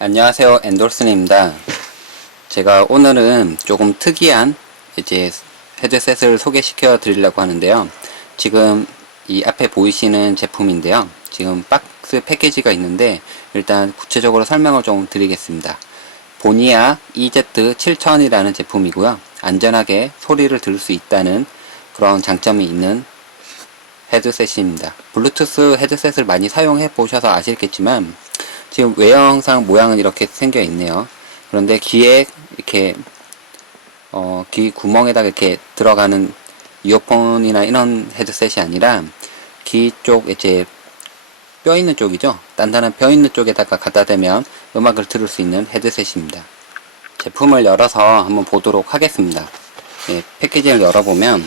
안녕하세요, 엔돌슨입니다. 제가 오늘은 조금 특이한 헤드셋을 소개시켜 드리려고 하는데요. 지금 이 앞에 보이시는 제품인데요. 지금 박스 패키지가 있는데 일단 구체적으로 설명을 좀 드리겠습니다. 보니아 EZ7000이라는 제품이고요. 안전하게 소리를 들을 수 있다는 그런 장점이 있는 헤드셋입니다. 블루투스 헤드셋을 많이 사용해 보셔서 아시겠지만 지금 외형상 모양은 이렇게 생겨 있네요. 그런데 귀에 이렇게 귀 구멍에다가 이렇게 들어가는 이어폰이나 이런 헤드셋이 아니라 귀 쪽 이제 뼈 있는 쪽이죠. 단단한 뼈 있는 쪽에다가 갖다 대면 음악을 들을 수 있는 헤드셋입니다. 제품을 열어서 한번 보도록 하겠습니다. 예, 패키지를 열어보면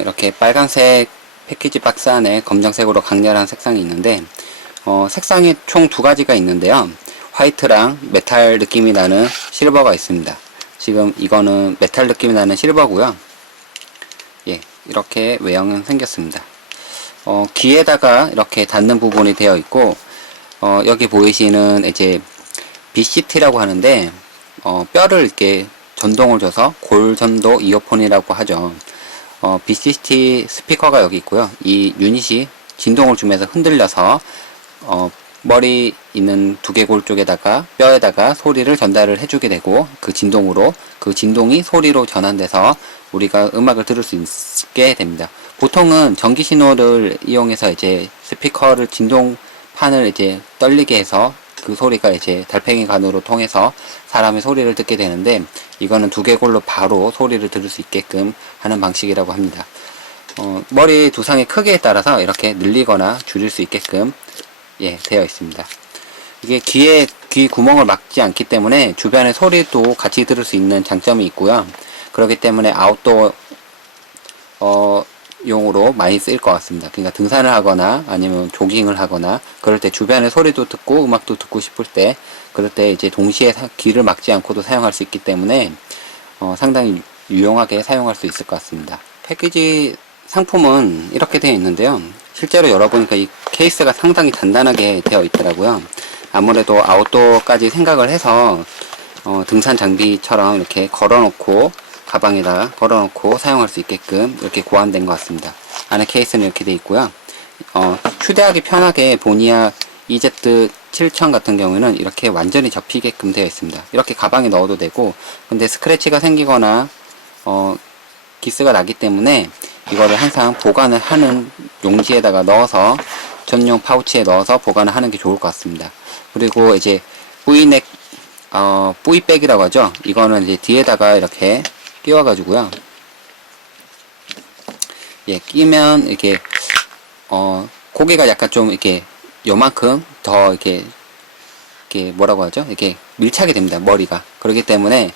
이렇게 빨간색 패키지 박스 안에 검정색으로 강렬한 색상이 있는데 색상이 총 두 가지가 있는데요. 화이트랑 메탈 느낌이 나는 실버가 있습니다. 지금 이거는 메탈 느낌이 나는 실버고요. 예, 이렇게 외형은 생겼습니다. 귀에다가 이렇게 닿는 부분이 되어 있고 여기 보이시는 이제 BCT라고 하는데 뼈를 이렇게 전동을 줘서 골전도 이어폰이라고 하죠. BCT 스피커가 여기 있고요. 이 유닛이 진동을 주면서 흔들려서 머리 있는 두개골 쪽에다가 뼈에다가 소리를 전달을 해주게 되고 그 진동으로 그 진동이 소리로 전환돼서 우리가 음악을 들을 수 있게 됩니다. 보통은 전기 신호를 이용해서 이제 스피커를 진동판을 이제 떨리게 해서 그 소리가 이제 달팽이 관으로 통해서 사람의 소리를 듣게 되는데 이거는 두개골로 바로 소리를 들을 수 있게끔 하는 방식이라고 합니다. 머리 두상의 크기에 따라서 이렇게 늘리거나 줄일 수 있게끔 되어 있습니다. 이게 귀 구멍을 막지 않기 때문에 주변의 소리도 같이 들을 수 있는 장점이 있고요. 그렇기 때문에 아웃도어 용으로 많이 쓰일 것 같습니다. 그러니까 등산을 하거나 아니면 조깅을 하거나 그럴 때 주변의 소리도 듣고 음악도 듣고 싶을 때 그럴 때 이제 동시에 귀를 막지 않고도 사용할 수 있기 때문에 상당히 유용하게 사용할 수 있을 것 같습니다. 패키지 상품은 이렇게 되어 있는데요. 실제로 열어보니까 이 케이스가 상당히 단단하게 되어 있더라고요. 아무래도 아웃도어까지 생각을 해서 등산 장비처럼 이렇게 걸어놓고 가방에다 걸어놓고 사용할 수 있게끔 이렇게 고안된 것 같습니다. 안에 케이스는 이렇게 되어 있고요. 휴대하기 편하게 보니아 EZ7000 같은 경우에는 이렇게 완전히 접히게끔 되어 있습니다. 이렇게 가방에 넣어도 되고 근데 스크래치가 생기거나 기스가 나기 때문에 이거를 항상 보관을 하는 용지에다가 넣어서 전용 파우치에 넣어서 보관을 하는 게 좋을 것 같습니다. 그리고 이제 V넥 V백이라고 하죠. 이거는 이제 뒤에다가 이렇게 끼워 가지고요. 끼면 이렇게 고개가 약간 좀 이렇게 요만큼 더 이렇게 뭐라고 하죠? 이렇게 밀착이 됩니다. 머리가. 그렇기 때문에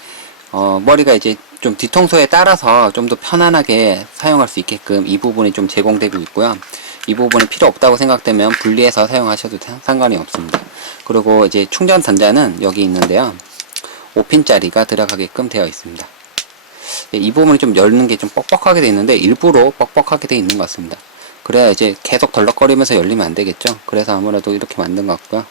머리가 이제 좀 뒤통수에 따라서 좀 더 편안하게 사용할 수 있게끔 이 부분이 좀 제공되고 있고요. 이 부분이 필요 없다고 생각되면 분리해서 사용하셔도 상관이 없습니다. 그리고 이제 충전 단자는 여기 있는데요. 5핀짜리가 들어가게끔 되어 있습니다. 이 부분이 좀 열는 게 좀 뻑뻑하게 되어 있는데 일부러 뻑뻑하게 되어 있는 것 같습니다. 그래야 이제 계속 덜럭거리면서 열리면 안 되겠죠. 그래서 아무래도 이렇게 만든 것 같고요.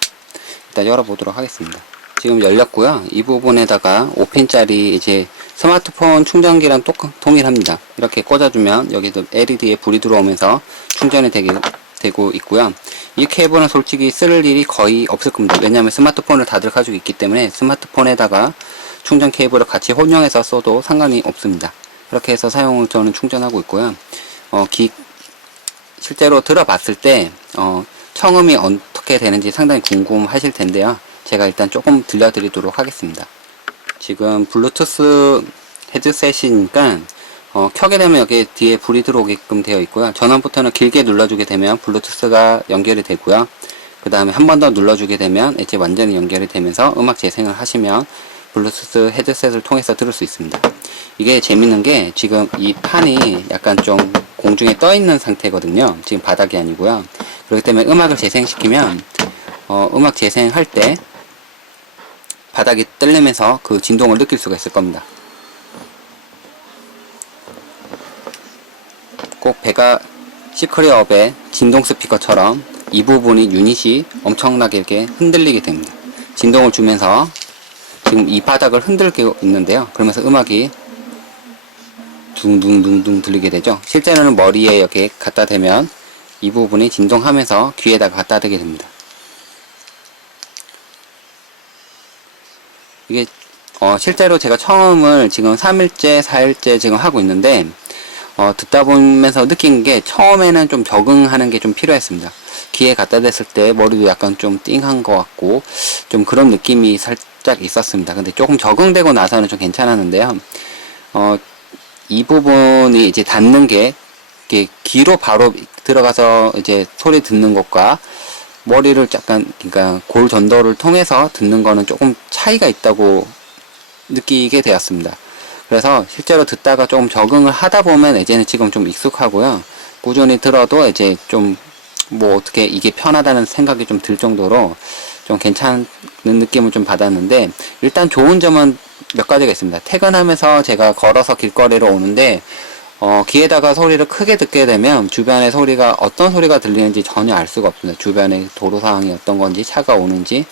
일단 열어보도록 하겠습니다. 지금 열렸고요. 이 부분에다가 5핀짜리 이제 스마트폰 충전기랑 동일합니다. 이렇게 꽂아주면 여기도 LED에 불이 들어오면서 충전이 되고 있고요. 이 케이블은 솔직히 쓸 일이 거의 없을 겁니다. 왜냐하면 스마트폰을 다들 가지고 있기 때문에 스마트폰에다가 충전 케이블을 같이 혼용해서 써도 상관이 없습니다. 이렇게 해서 사용을 저는 충전하고 있고요. 실제로 들어봤을 때 청음이 어떻게 되는지 상당히 궁금하실 텐데요. 제가 일단 조금 들려드리도록 하겠습니다. 지금 블루투스 헤드셋이니까 켜게 되면 여기 뒤에 불이 들어오게끔 되어 있고요. 전원부터는 길게 눌러주게 되면 블루투스가 연결이 되고요. 그 다음에 한 번 더 눌러주게 되면 이제 완전히 연결이 되면서 음악 재생을 하시면 블루투스 헤드셋을 통해서 들을 수 있습니다. 이게 재밌는 게 지금 이 판이 약간 좀 공중에 떠 있는 상태거든요. 지금 바닥이 아니고요. 그렇기 때문에 음악을 재생시키면 음악 재생할 때 바닥이 떨리면서 그 진동을 느낄 수가 있을 겁니다. 꼭 베가 시크릿업의 진동 스피커처럼 이 부분이 유닛이 엄청나게 이렇게 흔들리게 됩니다. 진동을 주면서 지금 이 바닥을 흔들고 있는데요. 그러면서 음악이 둥둥둥둥 들리게 되죠. 실제로는 머리에 이렇게 갖다 대면 이 부분이 진동하면서 귀에다가 갖다 대게 됩니다. 이게 실제로 제가 처음을 지금 3일째, 4일째 지금 하고 있는데 듣다 보면서 느낀 게 처음에는 좀 적응하는 게 좀 필요했습니다. 귀에 갖다 댔을 때 머리도 약간 좀 띵한 것 같고 좀 그런 느낌이 살짝 있었습니다. 근데 조금 적응되고 나서는 좀 괜찮았는데요. 이 부분이 이제 닿는 게 이렇게 귀로 바로 들어가서 이제 소리 듣는 것과 머리를 약간 그러니까 골 전도를 통해서 듣는 거는 조금 차이가 있다고 느끼게 되었습니다. 그래서 실제로 듣다가 조금 적응을 하다 보면 이제는 지금 좀 익숙하고요. 꾸준히 들어도 이제 좀 뭐 어떻게 이게 편하다는 생각이 좀 들 정도로 좀 괜찮은 느낌을 좀 받았는데, 일단 좋은 점은 몇 가지가 있습니다. 퇴근하면서 제가 걸어서 길거리로 오는데 귀에다가 소리를 크게 듣게 되면 주변의 소리가 어떤 소리가 들리는지 전혀 알 수가 없습니다. 주변의 도로 상황이 어떤 건지, 차가 오는지.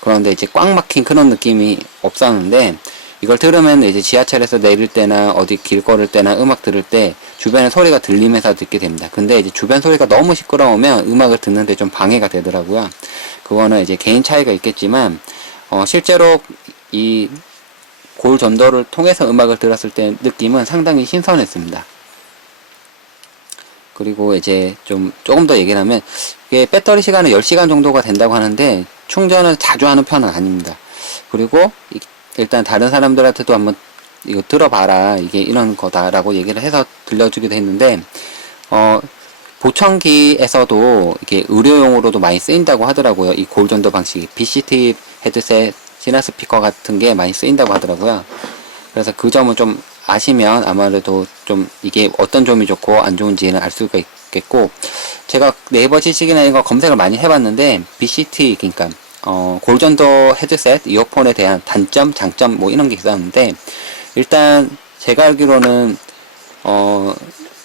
그런데 이제 꽉 막힌 그런 느낌이 없었는데, 이걸 들으면 이제 지하철에서 내릴 때나 어디 길 걸을 때나 음악 들을 때 주변의 소리가 들리면서 듣게 됩니다. 근데 이제 주변 소리가 너무 시끄러우면 음악을 듣는데 좀 방해가 되더라고요. 그거는 이제 개인 차이가 있겠지만 실제로 이 골 전도를 통해서 음악을 들었을 때 느낌은 상당히 신선했습니다. 그리고 이제 조금 더 얘기를 하면, 이게 배터리 시간은 10시간 정도가 된다고 하는데 충전을 자주 하는 편은 아닙니다. 그리고 일단 다른 사람들한테도 한번 이거 들어봐라, 이게 이런 거다라고 얘기를 해서 들려주기도 했는데, 보청기에서도 이게 의료용으로도 많이 쓰인다고 하더라고요. 이 골 전도 방식이 BCT 헤드셋이나 스피커 같은 게 많이 쓰인다고 하더라고요. 그래서 그 점은 좀 아시면 아무래도 좀 이게 어떤 점이 좋고 안 좋은지는 알 수가 있겠고, 제가 네이버 지식이나 이거 검색을 많이 해봤는데 BCT, 그러니까 골전도 헤드셋 이어폰에 대한 단점, 장점 뭐 이런 게 있었는데, 일단 제가 알기로는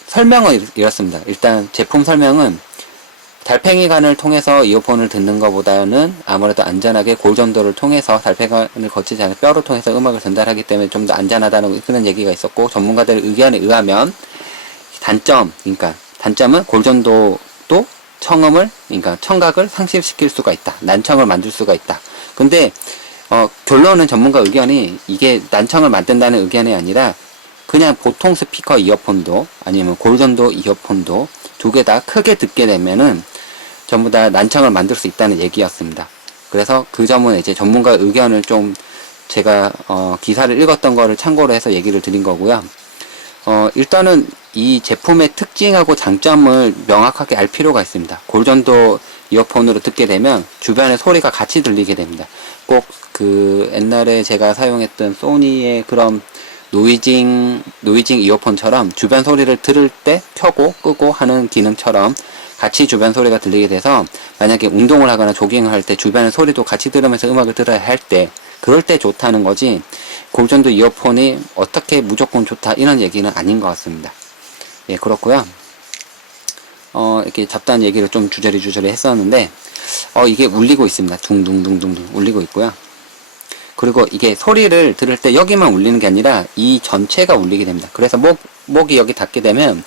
설명은 이렇습니다. 일단 제품 설명은 달팽이관을 통해서 이어폰을 듣는 것보다는 아무래도 안전하게 골전도를 통해서 달팽이관을 거치지 않은 뼈를 통해서 음악을 전달하기 때문에 좀 더 안전하다는 그런 얘기가 있었고, 전문가들의 의견에 의하면 그러니까 단점은 골전도도 청음을, 그러니까 청각을 상실시킬 수가 있다. 난청을 만들 수가 있다. 근데 결론은 전문가 의견이 이게 난청을 만든다는 의견이 아니라 그냥 보통 스피커 이어폰도 아니면 골전도 이어폰도 두 개 다 크게 듣게 되면은 전부 다 난청을 만들 수 있다는 얘기였습니다. 그래서 그 점은 이제 전문가 의견을 좀 제가 기사를 읽었던 거를 참고로 해서 얘기를 드린 거고요. 일단은 이 제품의 특징하고 장점을 명확하게 알 필요가 있습니다. 골전도 이어폰으로 듣게 되면 주변의 소리가 같이 들리게 됩니다. 꼭 그 옛날에 제가 사용했던 소니의 그런 노이징 이어폰처럼 주변 소리를 들을 때 켜고 끄고 하는 기능처럼 같이 주변 소리가 들리게 돼서, 만약에 운동을 하거나 조깅을 할 때 주변의 소리도 같이 들으면서 음악을 들어야 할 때, 그럴 때 좋다는 거지, 골전도 이어폰이 어떻게 무조건 좋다 이런 얘기는 아닌 것 같습니다. 예, 그렇고요. 이렇게 잡다한 얘기를 좀 주저리 했었는데, 이게 울리고 있습니다. 둥둥둥둥 울리고 있고요. 그리고 이게 소리를 들을 때 여기만 울리는 게 아니라 이 전체가 울리게 됩니다. 그래서 목이 여기 닿게 되면,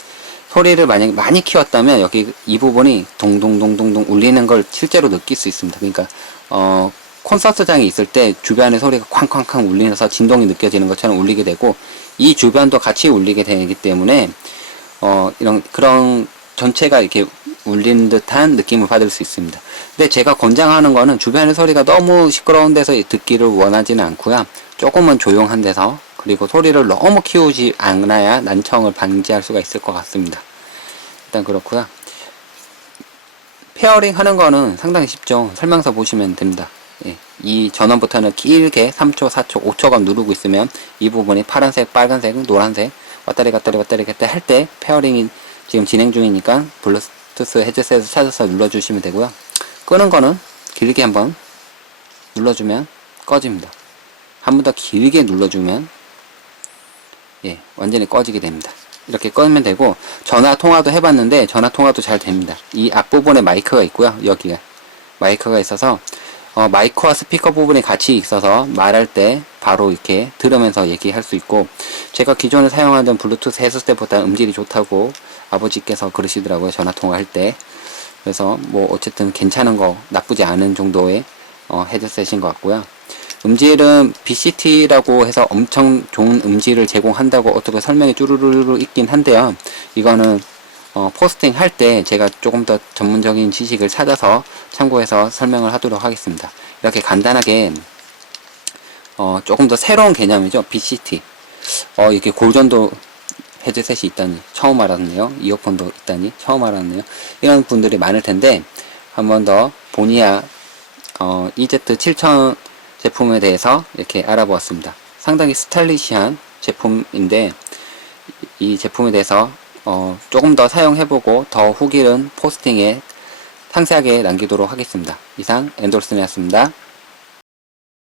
소리를 만약에 많이 키웠다면 여기 이 부분이 동동동동동 울리는 걸 실제로 느낄 수 있습니다. 그러니까 콘서트장에 있을 때 주변의 소리가 쾅쾅쾅 울리면서 진동이 느껴지는 것처럼 울리게 되고, 이 주변도 같이 울리게 되기 때문에 그런 전체가 이렇게 울리는 듯한 느낌을 받을 수 있습니다. 근데 제가 권장하는 거는 주변의 소리가 너무 시끄러운 데서 듣기를 원하지는 않고요. 조금은 조용한 데서, 그리고 소리를 너무 키우지 않아야 난청을 방지할 수가 있을 것 같습니다. 일단 그렇고요. 페어링 하는 거는 상당히 쉽죠. 설명서 보시면 됩니다. 예, 이 전원부터는 길게 3초, 4초, 5초간 누르고 있으면 이 부분이 파란색, 빨간색, 노란색 왔다리 갔다리 할 때 페어링이 지금 진행 중이니까 블루투스 헤드셋을 찾아서 눌러주시면 되고요. 끄는 거는 길게 한번 눌러주면 꺼집니다. 한 번 더 길게 눌러주면 완전히 꺼지게 됩니다. 이렇게 꺼면 되고, 전화 통화도 해봤는데 전화 통화도 잘 됩니다. 이 앞부분에 마이크가 있고요. 여기가 마이크가 있어서 마이크와 스피커 부분이 같이 있어서 말할 때 바로 이렇게 들으면서 얘기할 수 있고, 제가 기존에 사용하던 블루투스 헤드셋보다 음질이 좋다고 아버지께서 그러시더라고요. 전화통화할 때. 그래서 뭐 어쨌든 괜찮은 거, 나쁘지 않은 정도의 헤드셋인 것 같고요. 음질은 BCT라고 해서 엄청 좋은 음질을 제공한다고 어떻게 설명이 쭈루루루 있긴 한데요. 이거는 포스팅 할 때 제가 조금 더 전문적인 지식을 찾아서 참고해서 설명을 하도록 하겠습니다. 이렇게 간단하게 조금 더 새로운 개념이죠. BCT. 이렇게 고전도 헤드셋이 있다니 처음 알았네요. 이어폰도 있다니 처음 알았네요. 이런 분들이 많을 텐데 한 번 더 보니아 EZ7000 제품에 대해서 이렇게 알아보았습니다. 상당히 스타일리시한 제품인데 이 제품에 대해서 조금 더 사용해보고 더 후기는 포스팅에 상세하게 남기도록 하겠습니다. 이상 엔돌슨이었습니다.